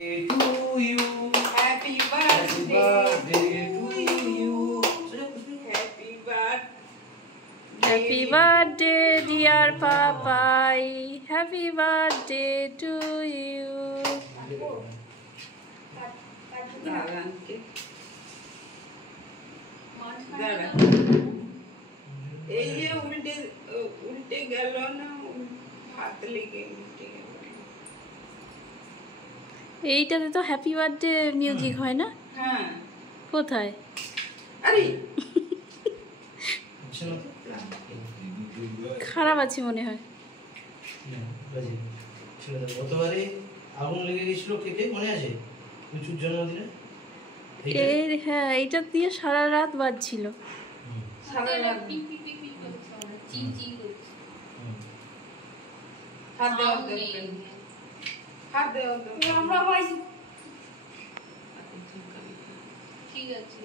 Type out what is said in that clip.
To you, happy birthday to you. Happy birthday, dear Papai. Happy birthday to you. ये उल्टे उल्टे गलो ना हाथ लेके उल्टे गलो এইটাতে তো হ্যাপি বার্থডে মিউজিক হয় না? हाँ কোথায়? अरे খারাপ আছে মনে হয়। গতবারে আগুন লেগে গেছিল কেকে মনে আছে? প্রচুর জন্মদিনে এর হ্যাঁ এইটা দিয়ে সারা রাত বাজছিল। सारा रात हाथ दे আমরা হইছি ঠিক আছে